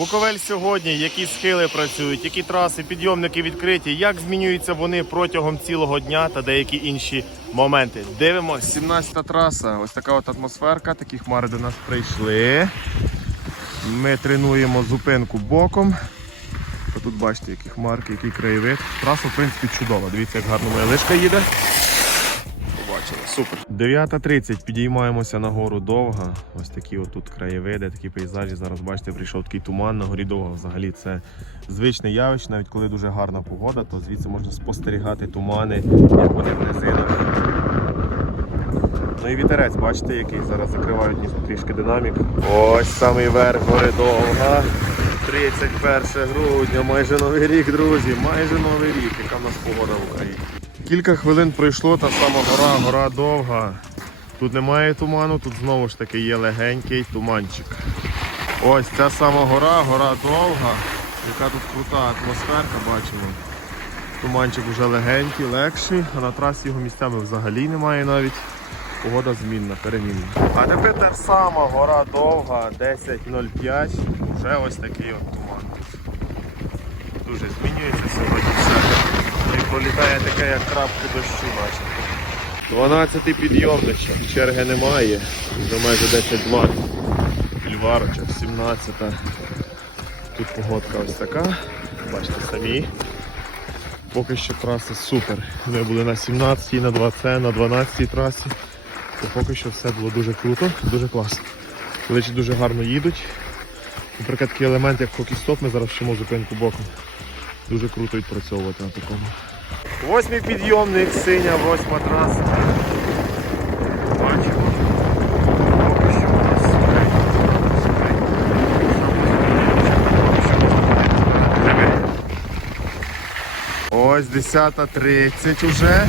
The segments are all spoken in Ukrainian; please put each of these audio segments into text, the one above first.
Буковель сьогодні, які схили працюють, які траси, підйомники відкриті, як змінюються вони протягом цілого дня та деякі інші моменти. Дивимось. 17-та траса. Ось така от атмосферка. Такі хмари до нас прийшли. Ми тренуємо зупинку боком. Тут бачите, які хмарки, який краєвид. Траса, в принципі, чудова. Дивіться, як гарно моя лишка їде. Супер. 9.30 підіймаємося на гору довга. Ось такі от тут краєвиди, такі пейзажі. Зараз бачите, прийшов такий туман на горі довга. Взагалі це звичне явище, навіть коли дуже гарна погода, то звідси можна спостерігати тумани, як вони в низинах. Ну і вітерець, бачите, який зараз закривають ніж трішки динамік. Ось самий верх гори довга. 31 грудня, майже новий рік, друзі, майже новий рік. Яка в нас погода в Україні. Кілька хвилин пройшло, та сама гора, гора довга. Тут немає туману, тут знову ж таки є легенький туманчик. Ось ця сама гора, гора довга. Яка тут крута атмосферка, бачимо. Туманчик вже легенький, легший, а на трасі його місцями взагалі немає навіть. Погода змінна, перемінна. А тепер та сама гора довга, 10.05. Вже ось такий от туман. Дуже змінюється сьогодні пролітає таке, як крапки дощу, бачите. 12-й підйомничок, черги немає, вже майже 10-20. Фільварочок, 17-та. Тут погодка ось така. Бачите самі. Поки що траса супер. Ми були на 17-й, на 20 на 12-й трасі. То поки що все було дуже круто, дуже класно. Величі дуже гарно їдуть. Наприклад, такий елемент, як хокі-стоп, ми зараз вчимо зупинку боком. Дуже круто відпрацьовувати на такому. Восьмий підйомник, синя, восьма траса. Бачимо. Поки що у Ось 10.30 уже.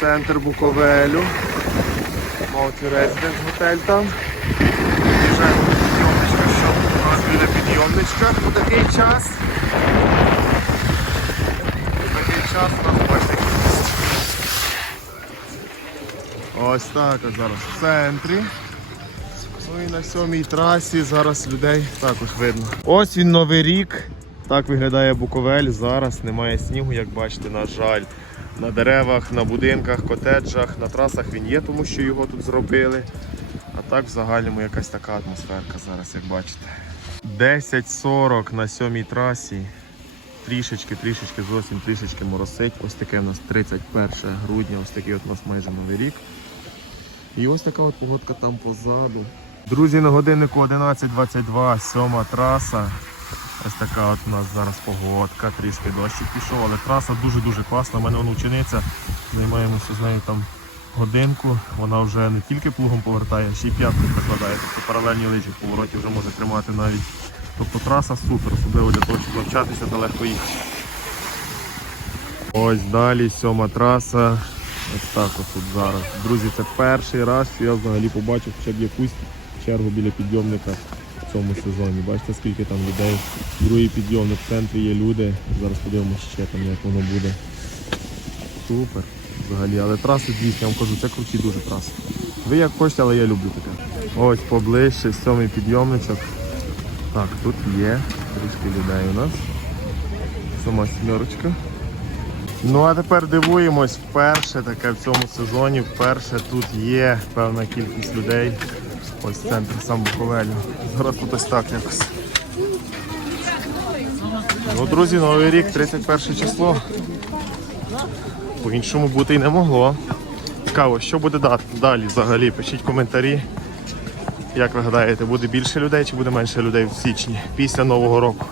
Центр Буковелю. Мовці Residence готель там. Вже підйомничка, що у нас біля підйомничка у такий час. У такий час у нас бачите. Ось так от зараз в центрі. Ну і на сьомій трасі зараз людей також видно. Ось він новий рік. Так виглядає Буковель. Зараз немає снігу, як бачите, на жаль. На деревах, на будинках, котеджах, на трасах він є, тому що його тут зробили. А так в загальному якась така атмосферка зараз, як бачите. 10.40 на сьомій трасі. Трішечки, трішечки, зовсім трішечки моросить. Ось таке у нас 31 грудня, ось такий от у нас майже новий рік. І ось така от погодка там позаду. Друзі, на годиннику 11.22, сьома траса. Ось така от у нас зараз погодка, трішки дощик пішов, але траса дуже-дуже класна. У мене вона учениця. Займаємося з нею там годинку. Вона вже не тільки плугом повертає, ще й п'ятку прикладає. Тобто паралельні лижі в повороті вже може тримати навіть. Тобто траса супер, особливо для того, щоб навчатися та легко їхати. Ось далі сьома траса. Ось так ось тут зараз. Друзі, це перший раз, що я взагалі побачив хоча б якусь чергу біля підйомника в цьому сезоні. Бачите, скільки там людей. Другий підйомник в центрі є люди. Зараз подивимося ще там, як воно буде. Супер. Взагалі, але траси дійсно, я вам кажу, це круті дуже траси. Ви як хочете, але я люблю таке. Ось поближче, сьомий підйомничок. Так, тут є трішки людей у нас. Сама сімерочка. Ну а тепер дивуємось, вперше таке в цьому сезоні, вперше тут є певна кількість людей. Ось центр сам Буковелю. Зараз тут ось так якось. Ну, друзі, новий рік, 31 число. По-іншому бути й не могло. Цікаво, що буде далі взагалі? Пишіть коментарі. Як ви гадаєте, буде більше людей чи буде менше людей в січні після Нового року?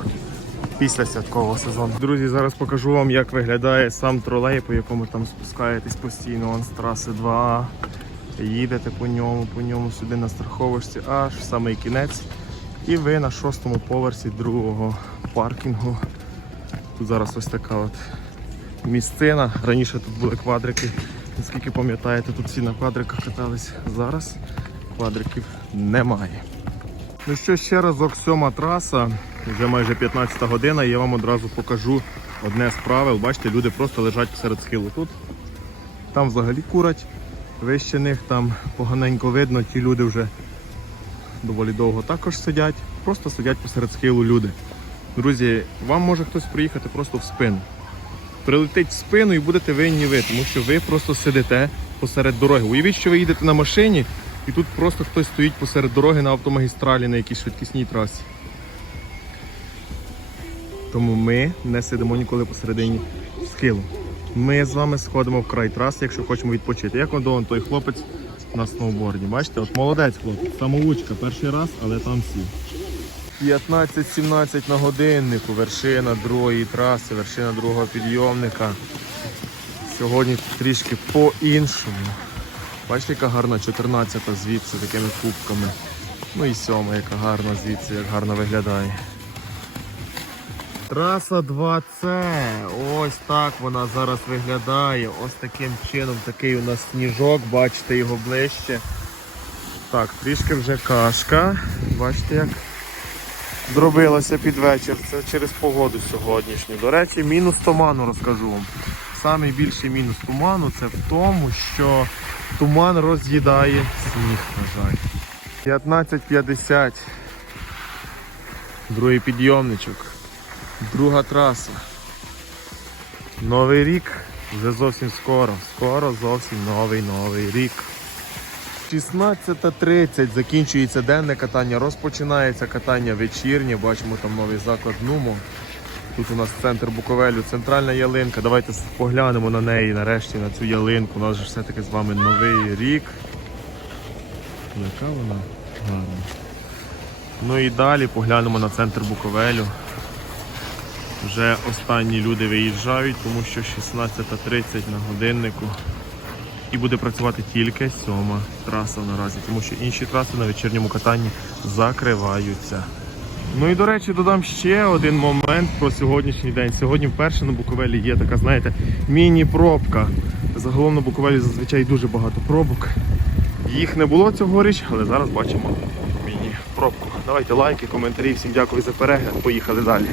Після святкового сезону. Друзі, зараз покажу вам, як виглядає сам тролей, по якому там спускаєтесь постійно. Вон з траси 2А. Їдете по ньому, по ньому сюди на страховочці, аж в самий кінець. І ви на шостому поверсі другого паркінгу. Тут зараз ось така от місцина. Раніше тут були квадрики. Наскільки пам'ятаєте, тут всі на квадриках катались. Зараз квадриків немає. Ну що, ще разок сьома траса, вже майже 15 година, і я вам одразу покажу одне з правил. Бачите, люди просто лежать посеред схилу тут. Там взагалі курать, вище них там поганенько видно, ті люди вже доволі довго також сидять. просто сидять посеред схилу люди. Друзі, вам може хтось приїхати просто в спину. Прилетить в спину і будете винні ви, тому що ви просто сидите посеред дороги. Уявіть, що ви їдете на машині, і тут просто хтось стоїть посеред дороги на автомагістралі на якійсь швидкісній трасі. Тому ми не сидимо ніколи посередині схилу. Ми з вами сходимо в край траси, якщо хочемо відпочити. Як он той хлопець на сноуборді. Бачите, от молодець хлопець. Самоучка, перший раз, але там сів. 15-17 на годиннику, вершина другої траси, вершина другого підйомника. Сьогодні трішки по-іншому. Бачите, яка гарна 14-та звідси такими кубками. Ну і сьома, яка гарна звідси, як гарно виглядає. Траса 2C. Ось так вона зараз виглядає. Ось таким чином такий у нас сніжок, бачите його ближче. Так, трішки вже кашка. Бачите, як зробилося під вечір. Це через погоду сьогоднішню. До речі, мінус туману розкажу вам. Самий більший мінус туману це в тому, що туман роз'їдає сніг, на жаль. 15.50. Другий підйомничок. Друга траса. Новий рік вже зовсім скоро. Скоро зовсім новий новий рік. 16.30 закінчується денне катання, розпочинається катання вечірнє. Бачимо там новий заклад Нумо. Тут у нас центр Буковелю, центральна ялинка. Давайте поглянемо на неї нарешті, на цю ялинку. У нас же все-таки з вами новий рік. Яка вона гарна. Ну і далі поглянемо на центр Буковелю. Вже останні люди виїжджають, тому що 16.30 на годиннику. І буде працювати тільки сьома траса наразі, тому що інші траси на вечірньому катанні закриваються. Ну і до речі, додам ще один момент про сьогоднішній день. Сьогодні вперше на Буковелі є така, знаєте, міні-пробка. Загалом на Буковелі зазвичай дуже багато пробок. Їх не було цьогоріч, але зараз бачимо міні-пробку. Давайте лайки, коментарі, всім дякую за перегляд. Поїхали далі.